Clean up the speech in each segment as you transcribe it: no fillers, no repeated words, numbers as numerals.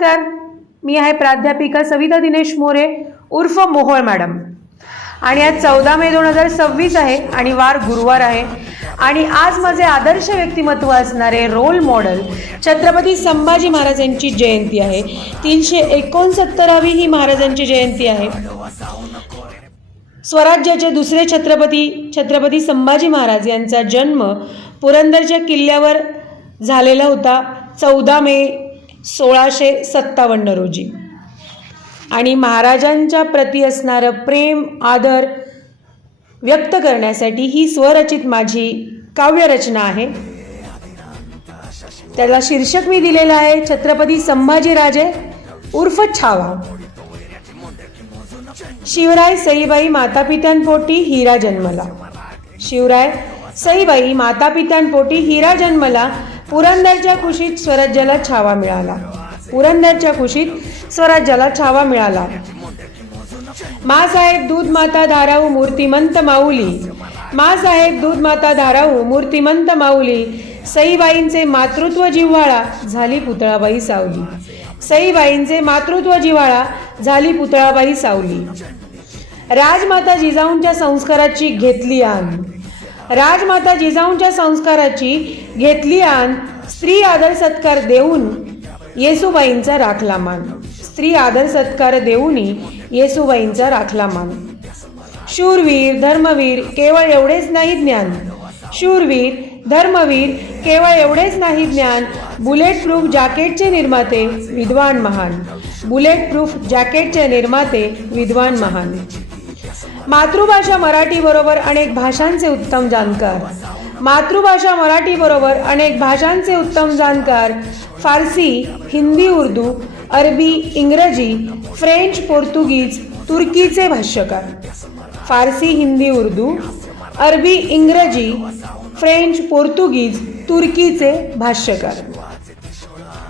नमस्कार, मी आहे प्राध्यापिका सविता दिनेश मोरे उर्फ मोहोळ मॅडम. आणि आज 14 मे 2026 आहे आणि वार गुरुवार आहे. आणि आज माझे आदर्श व्यक्तिमत्व असणारे रोल मॉडेल छत्रपती संभाजी महाराज यांची जयंती आहे. 369वी ही महाराजांची जयंती आहे. स्वराज्याचे दुसरे छत्रपती संभाजी महाराज यांचा जन्म पुरंदरच्या किल्ल्यावर झालेला होता 14 मे 1657 रोजी. आणि महाराजांच्या प्रती असणारं प्रेम आदर व्यक्त करण्यासाठी ही स्वरचित माझी काव्यरचना आहे. त्याला शीर्षक मी दिलेलं आहे छत्रपती संभाजीराजे उर्फ छावा. शिवराय सईबाई मातापित्यांपोटी हिरा जन्मला. शिवराय सईबाई मातापित्यांपोटी हिरा जन्मला. पुरंदरच्या कुशीत स्वराज्याला छावा मिळाला. पुरंदरच्या कुशीत स्वराज्याला छावा मिळाला. मासाहेब दूध माता धाराऊ मूर्तिमंत माऊली. मासाहेब दूध माता धाराऊ मूर्तिमंत माऊली. सईबाईंचे मातृत्व जिव्हाळा झाली पुतळाबाई सावली. सईबाईंचे मातृत्व जिव्हाळा झाली पुतळाबाई सावली. राजमाता जिजाऊंच्या संस्काराची घेतली आण. राजमाता जिजाऊंच्या संस्काराची घेतली आण. स्त्री आदर सत्कार देऊन येसूबाईंचा राखला मान. स्त्री आदर सत्कार देऊनी येसूबाईंचा राखला मान. शूरवीर धर्मवीर केवळ एवढेच नाही ज्ञान. शूरवीर धर्मवीर केवळ एवढेच नाही ज्ञान. बुलेट प्रूफ जॅकेटचे निर्माते विद्वान महान. बुलेट प्रूफ जॅकेटचे निर्माते विद्वान महान. मातृभाषा मराठी बरोबर अनेक भाषांचे उत्तम जाणकार. मातृभाषा मराठी बरोबर अनेक भाषांचे उत्तम जाणकार. फारसी हिंदी उर्दू अरबी इंग्रजी फ्रेंच पोर्तुगीज तुर्कीचे भाष्यकार. फारसी हिंदी उर्दू अरबी इंग्रजी फ्रेंच पोर्तुगीज तुर्कीचे भाष्यकार.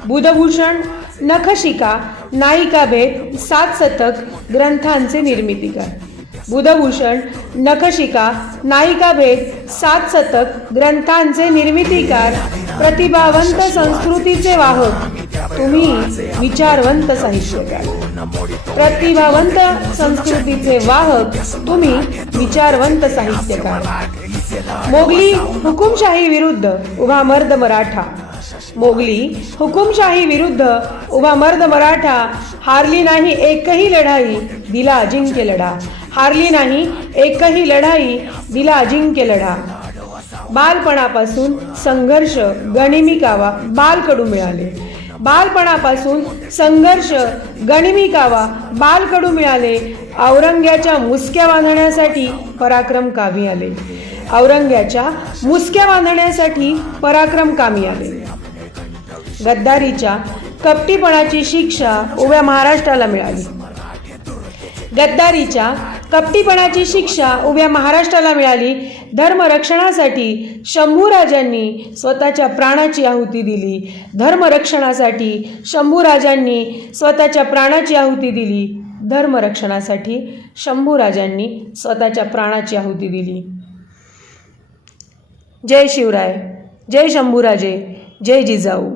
बुधभूषण नखशिका नायिकाभेद 7 शतक ग्रंथांचे निर्मितीकार. बुधभूषण नखशिका नायिकाभेद 7 शतक ग्रंथांचे निर्मितीकार. प्रतिभावंत संस्कृतीचे वाहक तुम्ही विचारवंत साहित्यकार. प्रतिभावंत संस्कृतीचे वाहक तुम्ही विचारवंत साहित्यकार. मोगली हुकुमशाही विरुद्ध उभा मर्द मराठा. मोगली हुकुमशाही विरुद्ध उभा मर्द मराठा. हारली नाही एकही लढाई दिला अजिंक्य लढा. हारली नाही एकही लढाई दिला अजिंक्य लढा. बालपणापासून संघर्ष गनिमी कावा बालकडू मिळाले. बालपणापासून संघर्ष गनिमी कावा बालकडू मिळाले. औरंग्याच्या मुसक्या बांधण्यासाठी पराक्रम कामी आले. औरंग्याच्या मुसक्या बांधण्यासाठी पराक्रम कामी आले. गद्दारीच्या कपटीपणाची शिक्षा उभ्या महाराष्ट्राला मिळाली. गद्दारीच्या कपटीपणाची शिक्षा उभ्या महाराष्ट्राला मिळाली. धर्मरक्षणासाठी शंभूराजांनी स्वतःच्या प्राणाची आहुती दिली. धर्मरक्षणासाठी शंभूराजांनी स्वतःच्या प्राणाची आहुती दिली. धर्मरक्षणासाठी शंभूराजांनी स्वतःच्या प्राणाची आहुती दिली. जय शिवराय, जय शंभूराजे, जय जिजाऊ.